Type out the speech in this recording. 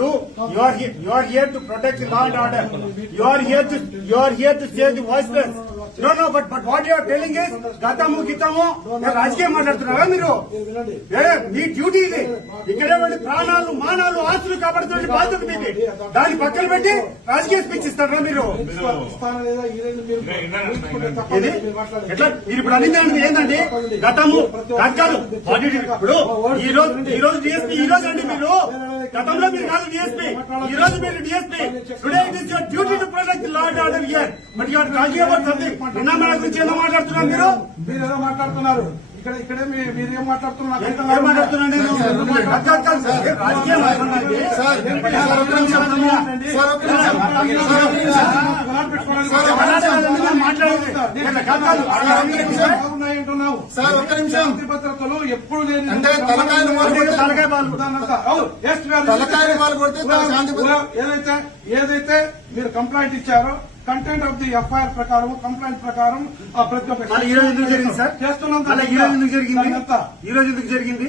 ఇప్పుడు you are here to protect the law and order. You are here to save the voiceless. No, but what you are telling is గతము రాజకీయం మాట్లాడుతున్నారా మీరు? మీ duty ఇది. ఇక్కడే ప్రాణాలు మానాలు ఆస్తులు కాపాడుతున్న బాధ్యత మీది. దాన్ని పక్కన పెట్టి రాజకీయ స్పీచ్ ఇస్తారా మీరు? ఎట్లా మీరు ఇప్పుడు అన్ని ఏంటండి? గతము కాదు. ఇప్పుడు ఈ రోజు డిఎస్పీ ఈ రోజు అండి మీరు. గతంలో మీరు కాదు డిఎస్పీ, ఈ రోజు మీరు DSP. Today it is your duty to protect the law and order here. But you are talking about something. నిన్న గురించి ఏదో మాట్లాడుతున్నారు మీరు ఏదో మాట్లాడుతున్నారు. ఇక్కడే మీరు ఏం మాట్లాడుతున్నారు? ఏం మాట్లాడుతున్నాను నేను? రాజకీయం శాంతి భద్రతలు ఎప్పుడు లేని ఏదైతే మీరు కంప్లైంట్ ఇచ్చారో కంటెంట్ ఆఫ్ ది ఎఫ్ఐఆర్ ప్రకారం కంప్లైంట్ ప్రకారం ప్రతి ఒక్క చేస్తున్నాం. ఈ రోజు ఎందుకు జరిగింది?